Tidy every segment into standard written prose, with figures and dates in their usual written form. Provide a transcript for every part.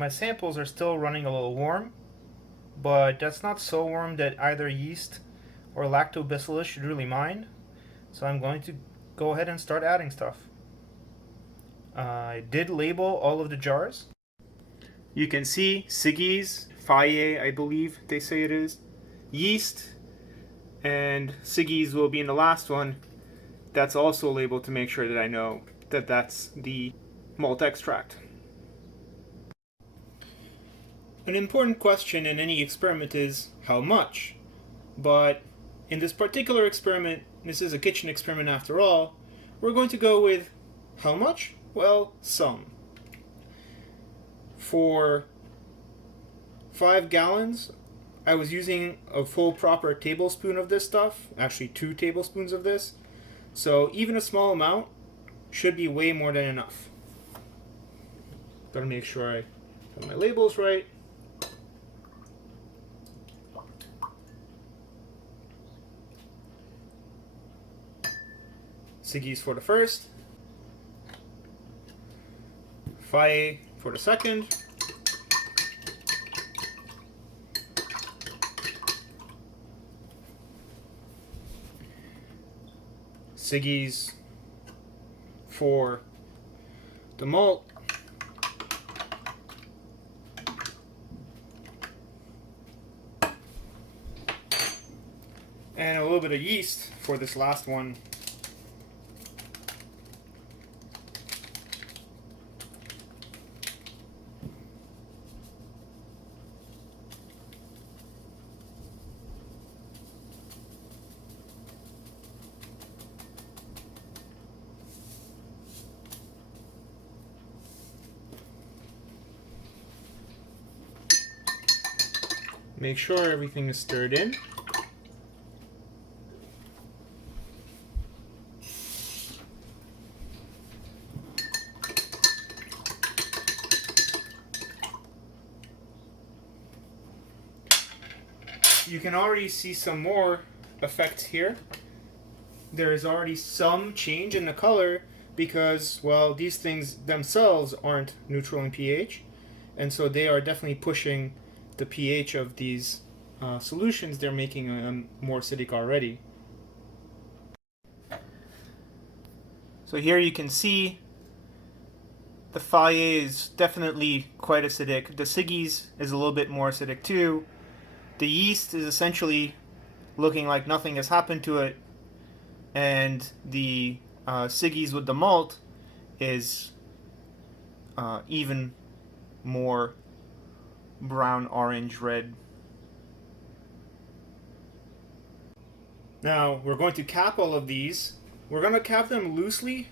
My samples are still running a little warm, but that's not so warm that either yeast or lactobacillus should really mind. So I'm going to go ahead and start adding stuff. I did label all of the jars. You can see Siggy's, Faye, I believe they say it is, yeast, and Siggy's will be in the last one. That's also labeled to make sure that I know that that's the malt extract. An important question in any experiment is how much? But in this particular experiment, this is a kitchen experiment after all, we're going to go with how much? Well, some. For 5 gallons, I was using a full proper tablespoon of this stuff, actually 2 tablespoons of this. So even a small amount should be way more than enough. Gotta make sure I have my labels right. Siggy's for the first, Faye for the second, Siggy's for the malt, and a little bit of yeast for this last one. Make sure everything is stirred in. You can already see some more effects here. There is already some change in the color because, well, these things themselves aren't neutral in pH, and so they are definitely pushing the pH of these solutions. They're making them more acidic already. So here you can see the Faye is definitely quite acidic. The Siggy's is a little bit more acidic too. The yeast is essentially looking like nothing has happened to it, and the Siggy's with the malt is even more brown, orange, red. Now we're going to cap all of these. We're going to cap them loosely.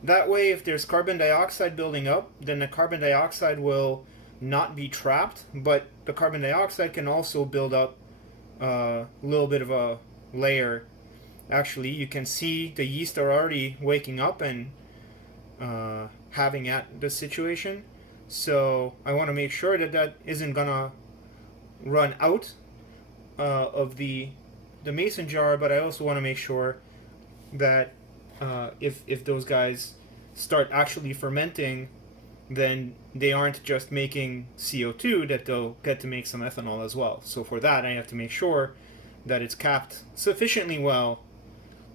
That way, if there's carbon dioxide building up, then the carbon dioxide will not be trapped, but the carbon dioxide can also build up a little bit of a layer. Actually, you can see the yeast are already waking up and having at the situation. So I want to make sure that that isn't gonna run out of the mason jar, but I also want to make sure that if those guys start actually fermenting, then they aren't just making CO2, that they'll get to make some ethanol as well. So for that, I have to make sure that it's capped sufficiently well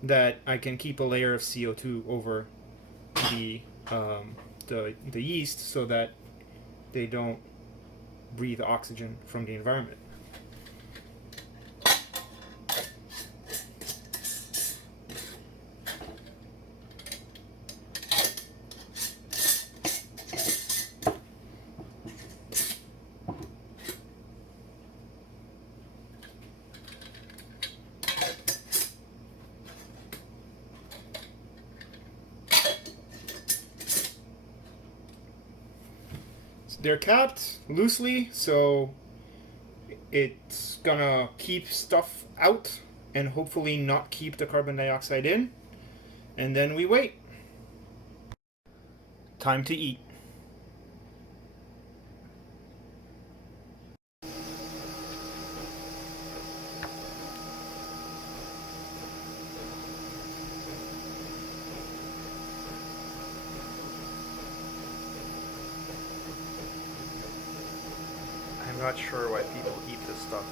that I can keep a layer of CO2 over the yeast so that they don't breathe oxygen from the environment. They're capped loosely, so it's gonna keep stuff out and hopefully not keep the carbon dioxide in. And then we wait. Time to eat. not sure why people eat this stuff.